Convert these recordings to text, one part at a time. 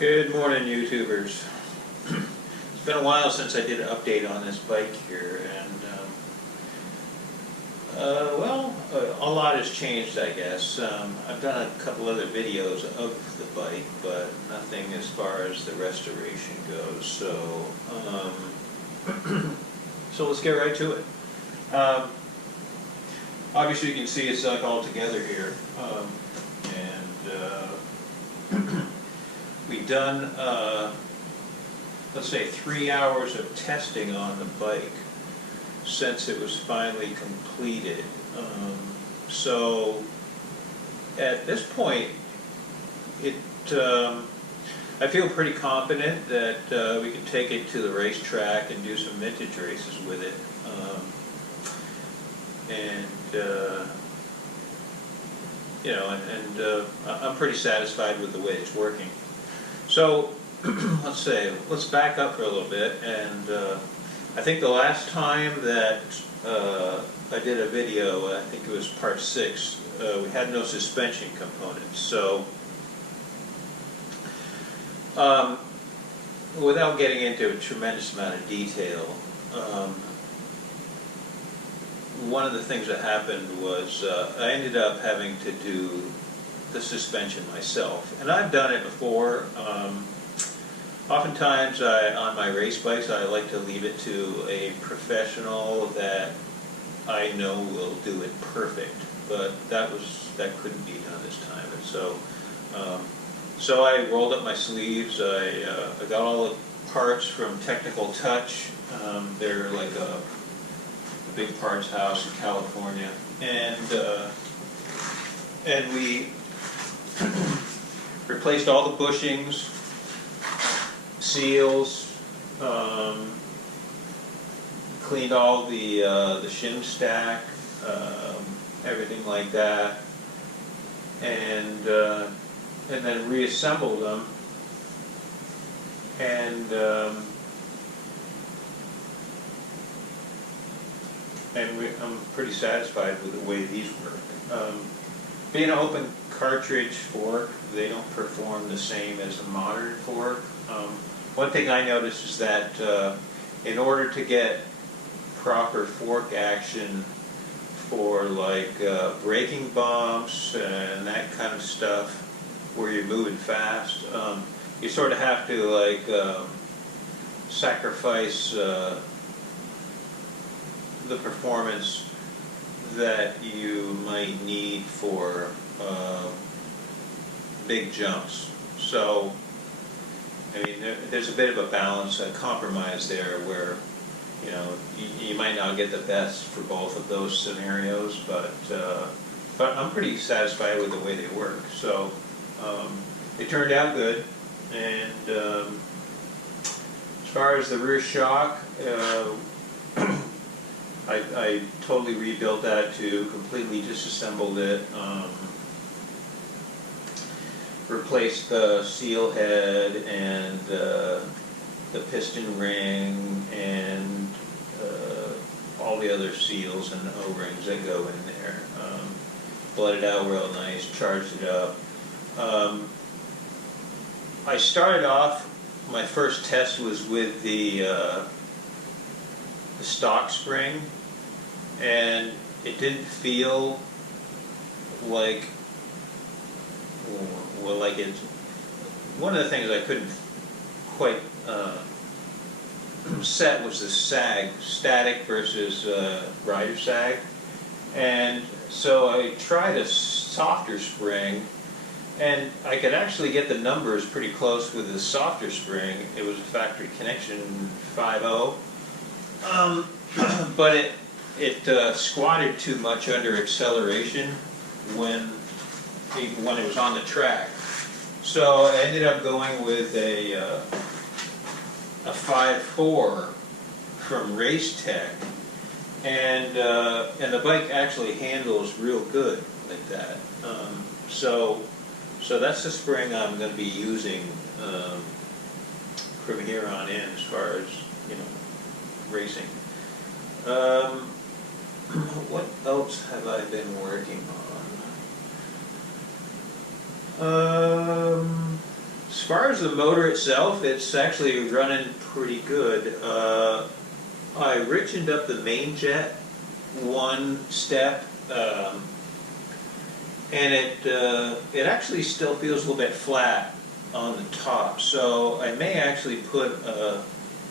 Good morning, YouTubers. It's been a while since I did an update on this bike here, and a lot has changed, I guess. I've done a couple other videos of the bike, but nothing as far as the restoration goes. So, so let's get right to it. Obviously, you can see it's like all together here, we've done, let's say, 3 hours of testing on the bike since it was finally completed. So at this point, I feel pretty confident that we can take it to the racetrack and do some vintage races with it. I'm pretty satisfied with the way it's working. So let's back up for a little bit, and I think the last time that I did a video, I think it was part 6, we had no suspension components. So without getting into a tremendous amount of detail, one of the things that happened was I ended up having to do the suspension myself, and I've done it before. Oftentimes on my race bikes I like to leave it to a professional that I know will do it perfect, but that couldn't be done this time. And so I rolled up my sleeves. I got all the parts from Technical Touch. They're like a big parts house in California, and we replaced all the bushings, seals, cleaned all the shim stack, everything like that, and then reassembled them, and I'm pretty satisfied with the way these work. Being an open cartridge fork, they don't perform the same as a modern fork. One thing I noticed is that in order to get proper fork action for like braking bumps and that kind of stuff where you're moving fast, you sort of have to like sacrifice the performance that you might need for big jumps. So, I mean, there's a bit of a balance, a compromise there where, you know, you might not get the best for both of those scenarios, but I'm pretty satisfied with the way they work. So it turned out good, and as far as the rear shock, I totally rebuilt that too, completely disassembled it, replaced the seal head and the piston ring and all the other seals and O-rings that go in there. Bled it out real nice, charged it up. I started off, my first test was with the stock spring, and it didn't feel like, well, like it's one of the things I couldn't quite set was the sag, static versus rider sag, and so I tried a softer spring, and I could actually get the numbers pretty close with the softer spring. It was a factory connection 5.0. But it squatted too much under acceleration when it was on the track. So I ended up going with a 5.4 from Race Tech, and the bike actually handles real good like that. So that's the spring I'm going to be using from here on in as far as, you know, racing. What else have I been working on? As far as the motor itself, it's actually running pretty good. I richened up the main jet one step, and it actually still feels a little bit flat on the top. So I may actually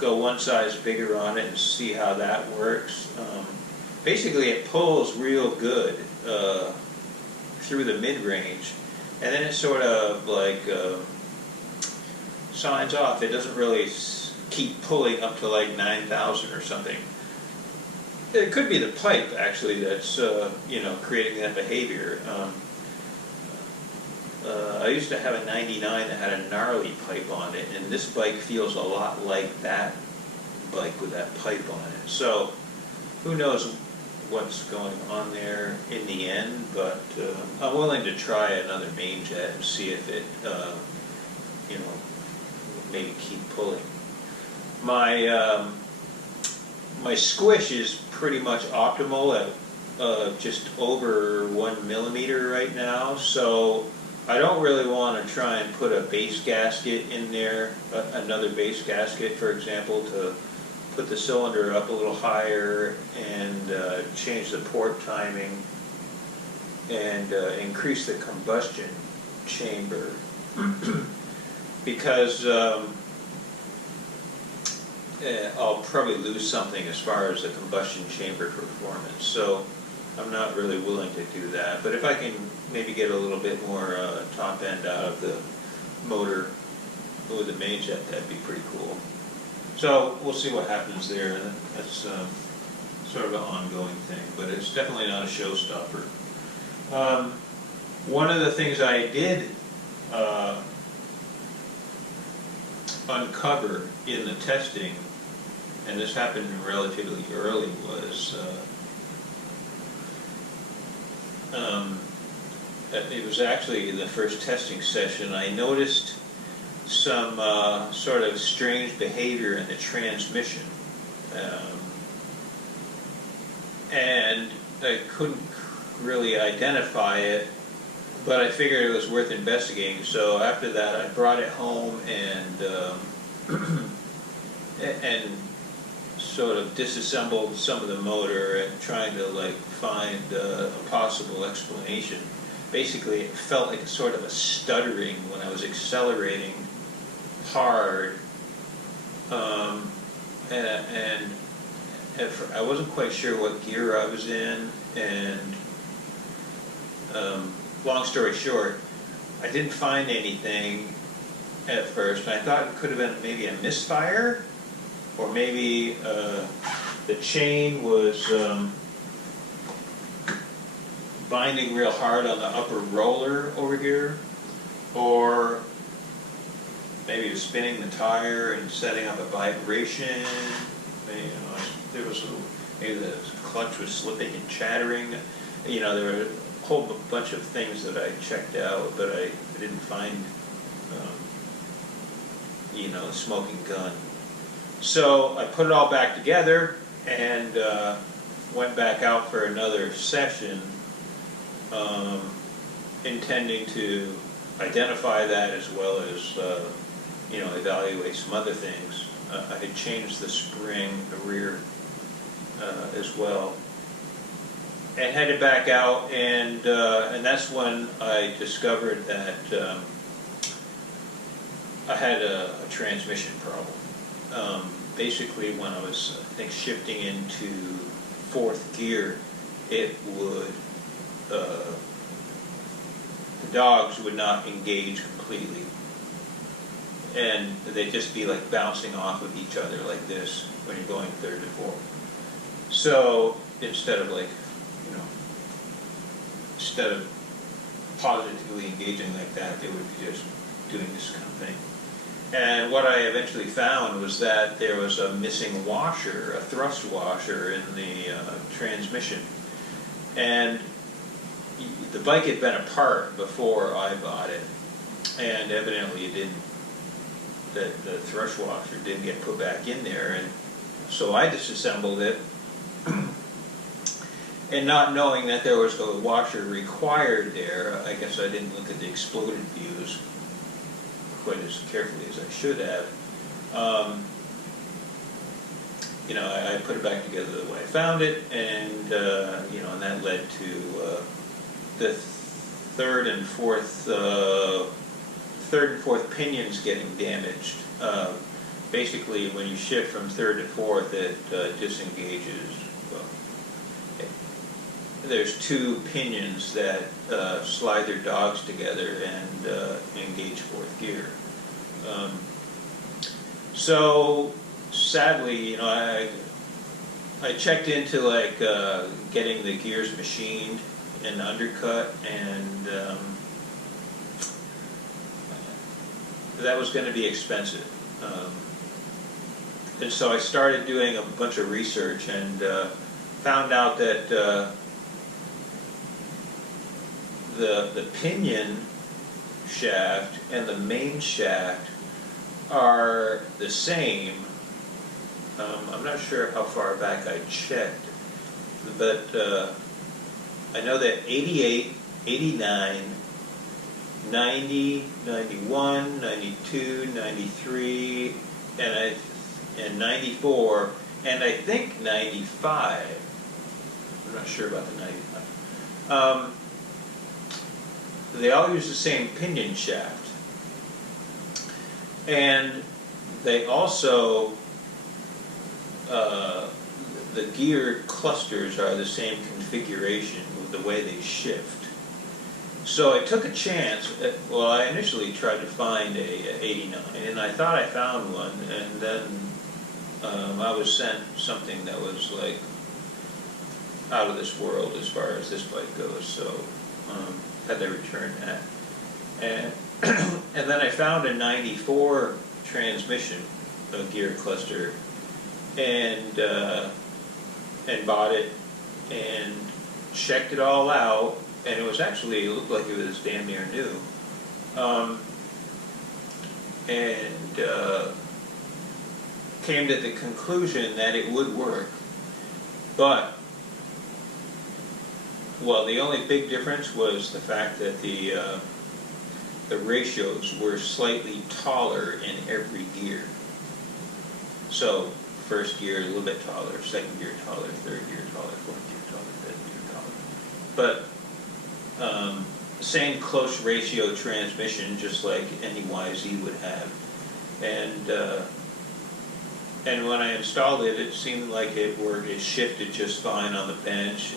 go one size bigger on it and see how that works. Basically, it pulls real good through the mid-range, and then it sort of like signs off. It doesn't really keep pulling up to like 9,000 or something. It could be the pipe actually that's creating that behavior. I used to have a 99 that had a gnarly pipe on it, and this bike feels a lot like that bike with that pipe on it. So who knows what's going on there in the end, but I'm willing to try another main jet and see if it maybe keep pulling. My squish is pretty much optimal at just over 1 millimeter right now, so I don't really want to try and put a base gasket in there, another base gasket, for example, to put the cylinder up a little higher and change the port timing and increase the combustion chamber because I'll probably lose something as far as the combustion chamber performance. So I'm not really willing to do that. But if I can maybe get a little bit more top end out of the motor with the main jet, that'd be pretty cool. So we'll see what happens there. That's sort of an ongoing thing, but it's definitely not a showstopper. One of the things I did uncover in the testing, and this happened relatively early, was it was actually in the first testing session. I noticed some sort of strange behavior in the transmission, and I couldn't really identify it, but I figured it was worth investigating. So after that, I brought it home and sort of disassembled some of the motor and trying to find a possible explanation. Basically, it felt like a sort of a stuttering when I was accelerating hard, and I wasn't quite sure what gear I was in, and long story short, I didn't find anything at first, and I thought it could have been maybe a misfire, or maybe the chain was binding real hard on the upper roller over here, or maybe it was spinning the tire and setting up a vibration. Maybe the clutch was slipping and chattering. There were a whole bunch of things that I checked out, but I didn't find a smoking gun. So I put it all back together and went back out for another session, intending to identify that as well as evaluate some other things. I had changed the spring, the rear as well, and headed back out, and that's when I discovered that I had a transmission problem. Basically, when I was, I think, shifting into fourth gear, it would the dogs would not engage completely, and they'd just be like bouncing off of each other like this when you're going third to fourth. So instead of instead of positively engaging like that, they would be just doing this kind of thing. And what I eventually found was that there was a missing washer, a thrust washer in the transmission. And the bike had been apart before I bought it, and evidently it didn't. The thrust washer didn't get put back in there, and so I disassembled it. And not knowing that there was a washer required there, I guess I didn't look at the exploded views. quite as carefully as I should have. You know, I put it back together the way I found it, and you know, and that led to the third and fourth pinions getting damaged. Basically, when you shift from third to fourth, it disengages. Well, there's two pinions that slide their dogs together and engage fourth gear. So sadly, you know, I checked into like getting the gears machined and undercut, and that was going to be expensive. And so I started doing a bunch of research and found out that the pinion shaft and the main shaft are the same. I'm not sure how far back I checked, but I know that 88, 89, 90, 91, 92, 93, and 94, and I think 95. I'm not sure about the 95. They all use the same pinion shaft, and they also the gear clusters are the same configuration with the way they shift. So I took a chance. Well, I initially tried to find a 89, and I thought I found one, and then I was sent something that was like out of this world as far as this bike goes. So had to return that, and and then I found a 94 transmission, a gear cluster, and bought it and checked it all out. And it was actually, it looked like it was damn near new. Came to the conclusion that it would work. But, well, the only big difference was the fact that the ratios were slightly taller in every gear. So, first gear a little bit taller, second gear taller, third gear taller, fourth gear taller, fifth gear taller. But same close ratio transmission, just like any YZ would have, and when I installed it, it seemed like it worked. It shifted just fine on the bench,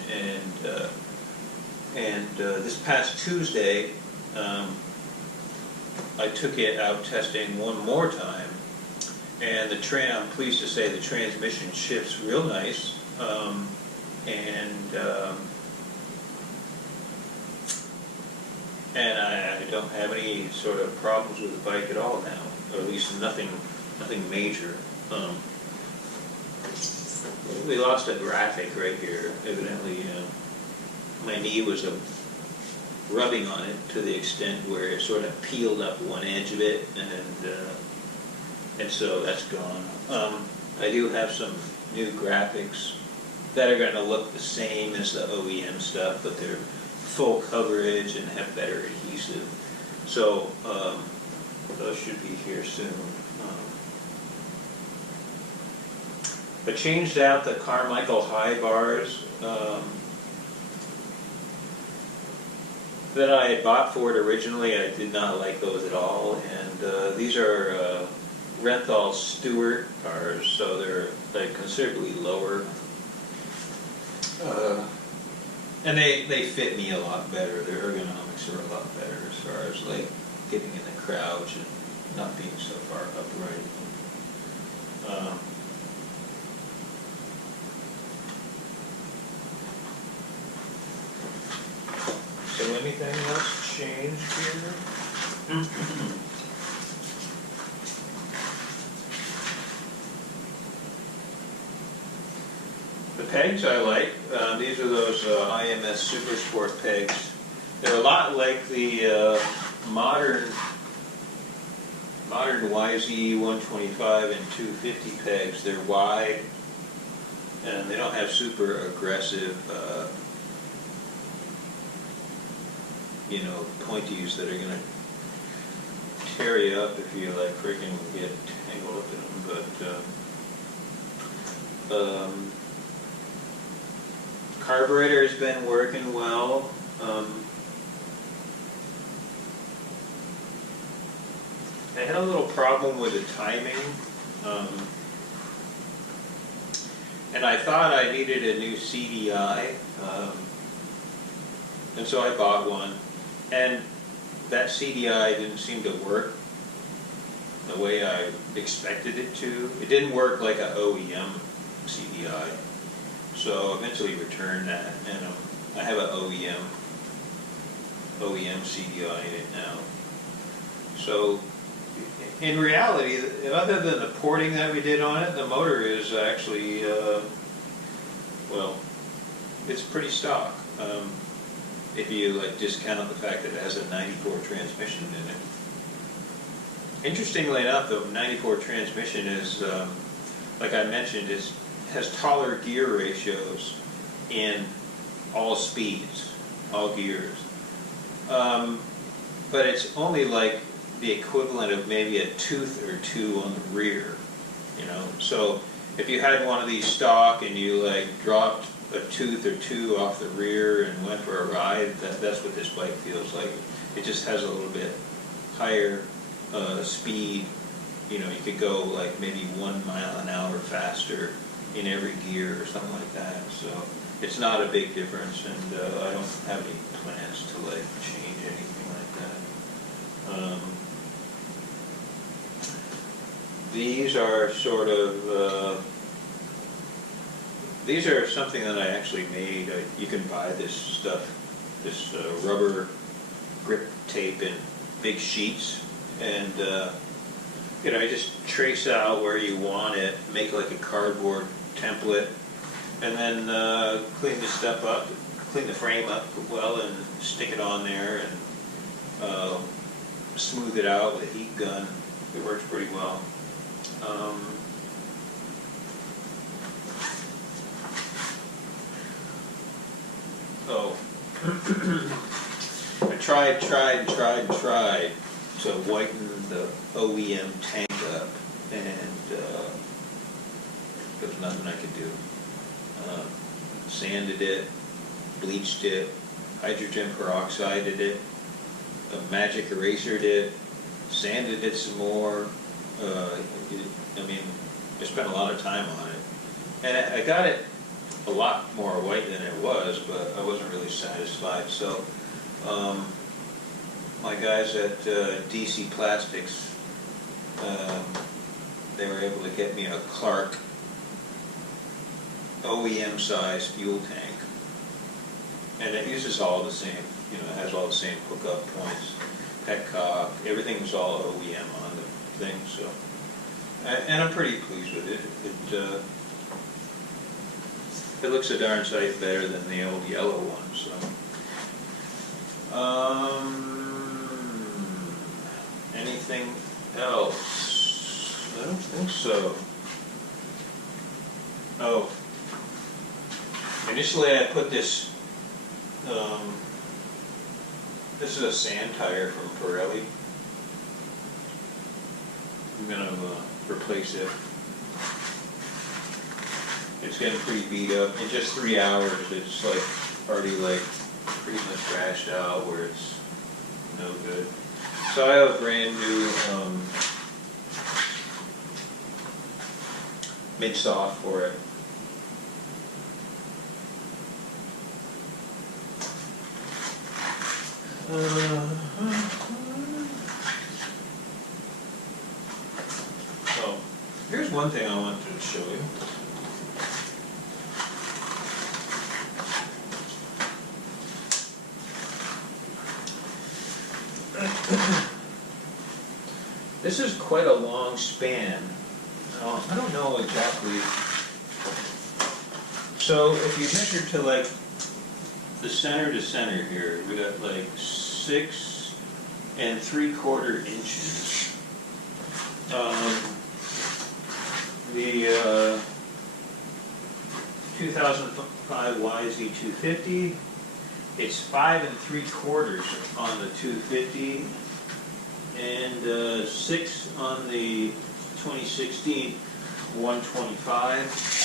and this past Tuesday, I took it out testing one more time, and I'm pleased to say the transmission shifts real nice, and I don't have any sort of problems with the bike at all now, or at least nothing major. We lost a graphic right here. Evidently, my knee was rubbing on it to the extent where it sort of peeled up one edge of it, and so that's gone. I do have some new graphics that are going to look the same as the OEM stuff, but they're full coverage and have better adhesive. So those should be here soon. I changed out the Carmichael high bars that I had bought for it originally. I did not like those at all, and these are Renthal Stewart bars, so they're like considerably lower. And they fit me a lot better. Their ergonomics are a lot better as far as like getting in the crouch and not being so far upright. So anything else changed here? The pegs I like. These are those IMS Super Sport pegs. They're a lot like the modern YZ125 and 250 pegs. They're wide, and they don't have super aggressive, pointies that are going to tear you up if you like freaking get tangled up in them, but carburetor has been working well. I had a little problem with the timing, and I thought I needed a new CDI, and so I bought one, and that CDI didn't seem to work the way I expected it to. It didn't work like an OEM CDI, so eventually returned that, and I have an OEM CDI in it now. So in reality, other than the porting that we did on it, the motor is actually, well, it's pretty stock. If you like discount the fact that it has a 94 transmission in it. Interestingly enough, the 94 transmission is, like I mentioned, has taller gear ratios in all speeds, all gears. But it's only like the equivalent of maybe a tooth or two on the rear, you know. So if you had one of these stock and you like dropped a tooth or two off the rear and went for a ride, that's what this bike feels like. It just has a little bit higher speed. You know, you could go like maybe 1 mile an hour faster in every gear or something like that. So it's not a big difference, and I don't have any plans to like change anything like that. These are sort of, these are something that I actually made. You can buy this stuff, this rubber grip tape in big sheets, and you know, you just trace out where you want it, make like a cardboard template, and then clean this stuff up, clean the frame up well, and stick it on there, and smooth it out with a heat gun. It works pretty well. Oh, I tried to whiten the OEM tank up, and there was nothing I could do. Sanded it, bleached it, hydrogen peroxided it, magic erasered it, sanded it some more. I mean, I spent a lot of time on it, and I got it a lot more white than it was, but I wasn't really satisfied. So my guys at DC Plastics, they were able to get me a Clark OEM size fuel tank, and it uses all the same, you know, it has all the same hookup points, petcock, everything's all OEM on the thing. So, and I'm pretty pleased with it. It looks a darn sight better than the old yellow one. So, anything else? I don't think so. Oh, initially I put this. This is a sand tire from Pirelli. I'm gonna replace it. It's getting pretty beat up. In just 3 hours, it's like already like pretty much crashed out where it's no good. So I have a brand new mid-soft for it. So here's one thing I wanted to show you. This is quite a long span. I don't know exactly. So if you measure to like the center to center here, we got like 6 3/4 inches. The 2005 YZ250, it's 5 3/4 on the 250, and 6 on the 2016 125.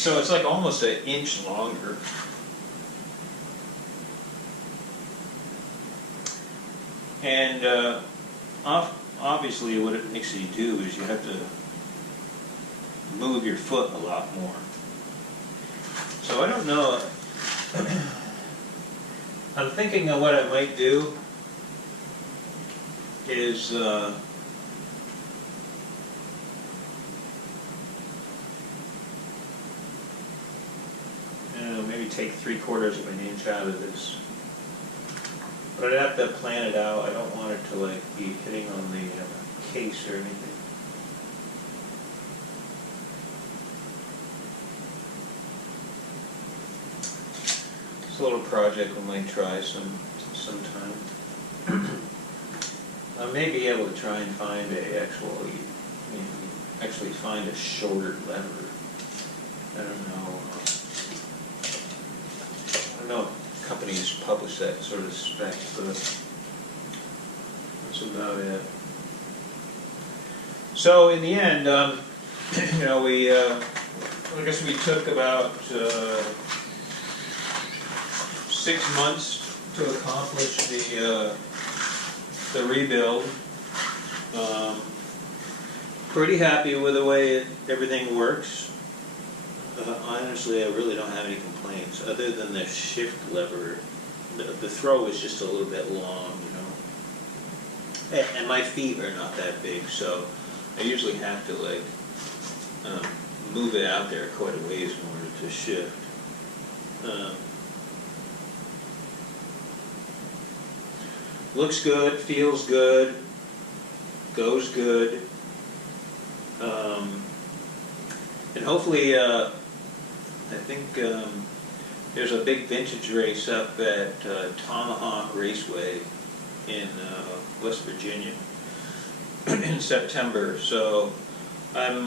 So it's like almost an inch longer. And obviously what it makes you do is you have to move your foot a lot more. So I don't know. I'm thinking of what I might do is I don't know, maybe take 3/4 of an inch out of this. But I'd have to plan it out. I don't want it to like be hitting on the case or anything. It's a little project we might try sometime. I may be able to try and find actually find a shorter lever. I don't know. I know companies publish that sort of spec, but that's about it. So in the end, you know, I guess we took about 6 months to accomplish the rebuild. Pretty happy with the way everything works. Honestly, I really don't have any complaints, other than the shift lever. The throw is just a little bit long, you know. And my feet are not that big, so I usually have to like move it out there quite a ways in order to shift. Looks good, feels good, goes good, and hopefully I think there's a big vintage race up at Tomahawk Raceway in West Virginia in September. So I'm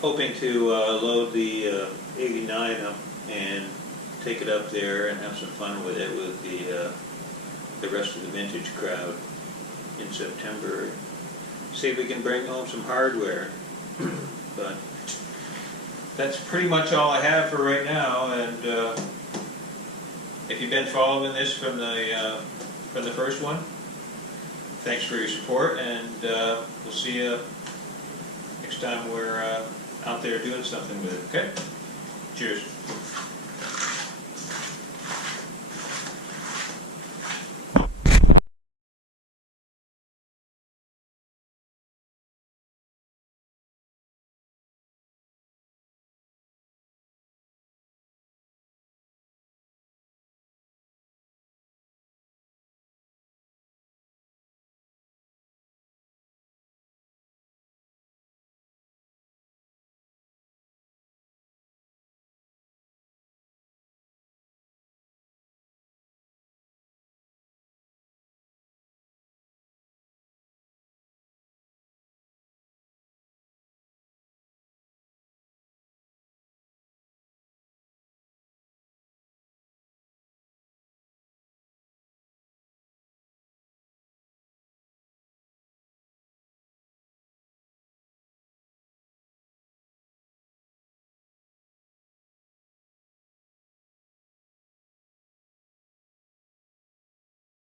hoping to load the 89 up and take it up there and have some fun with it with the rest of the vintage crowd in September. See if we can bring home some hardware. But that's pretty much all I have for right now, and if you've been following this from the first one, thanks for your support, and we'll see you next time we're out there doing something with it. Okay? Cheers.